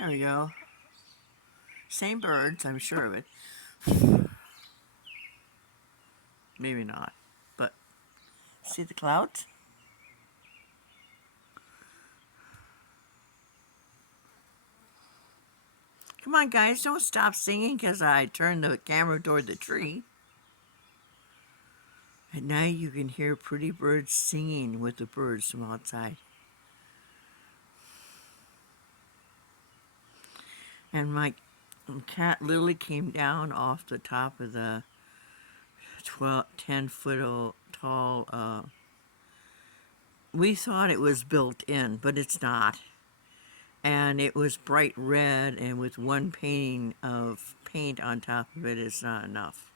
There we go. Same birds, I'm sure of it. Maybe not. But see the clouds? Come on, guys, don't stop singing because I turned the camera toward the tree. At night, you can hear pretty birds singing with the birds from outside. And my cat Lily came down off the top of the 10-foot tall. We thought it was built in, but it's not. And it was bright red, and with one painting of paint on top of it is not enough.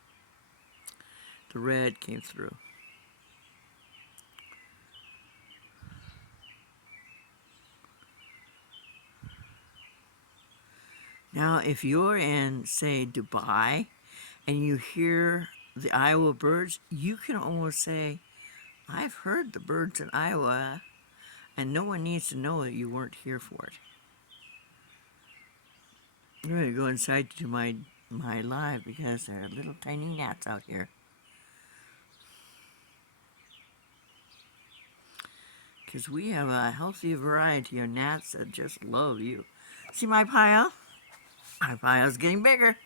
The red came through. Now, if you're in, say, Dubai, and you hear the Iowa birds, you can almost say, I've heard the birds in Iowa, and no one needs to know that you weren't here for it. I'm going to go inside to my live because there are little tiny gnats out here. Because we have a healthy variety of gnats that just love you. See my pile? My pile's getting bigger.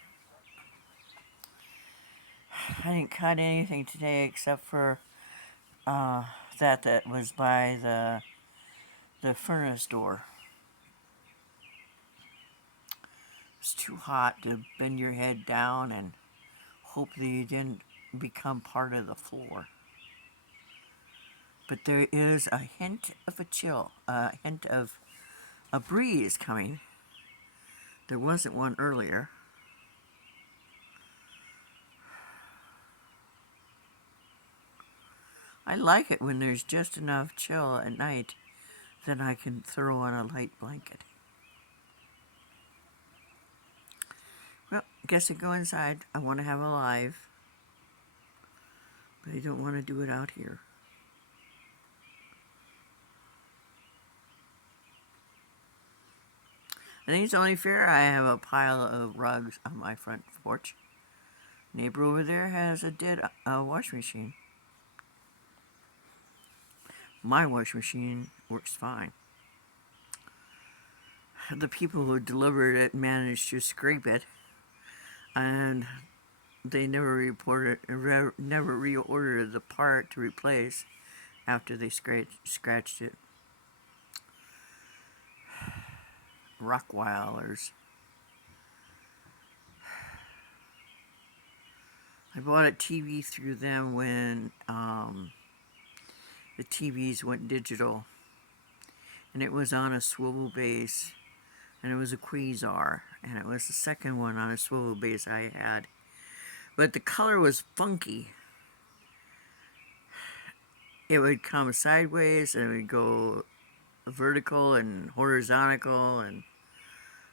I didn't cut anything today except for that was by the furnace door. It's too hot to bend your head down and hope that you didn't become part of the floor. But there is a hint of a chill, a hint of a breeze coming. There wasn't one earlier. I like it when there's just enough chill at night that I can throw on a light blanket. Well, I guess I go inside. I want to have a live, but I don't want to do it out here. I think it's only fair I have a pile of rugs on my front porch. Neighbor over there has a dead washing machine. My washing machine works fine. The people who delivered it managed to scrape it, and they never reordered the part to replace after they scratched it. Rockwilers. I bought a TV through them when the TVs went digital, and it was on a swivel base, and it was a Quasar, and it was the second one on a swivel base I had. But the color was funky. It would come sideways, and it would go vertical and horizontal, and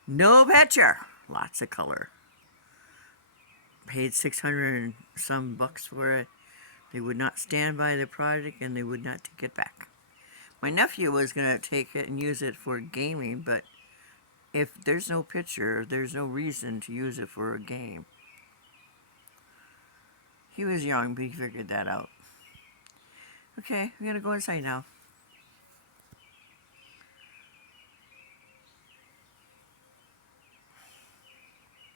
no picture. Lots of color. Paid 600 and some bucks for it. They would not stand by the product, and they would not take it back. My nephew was going to take it and use it for gaming, but if there's no picture, there's no reason to use it for a game. He was young, but he figured that out. Okay, I'm going to go inside now.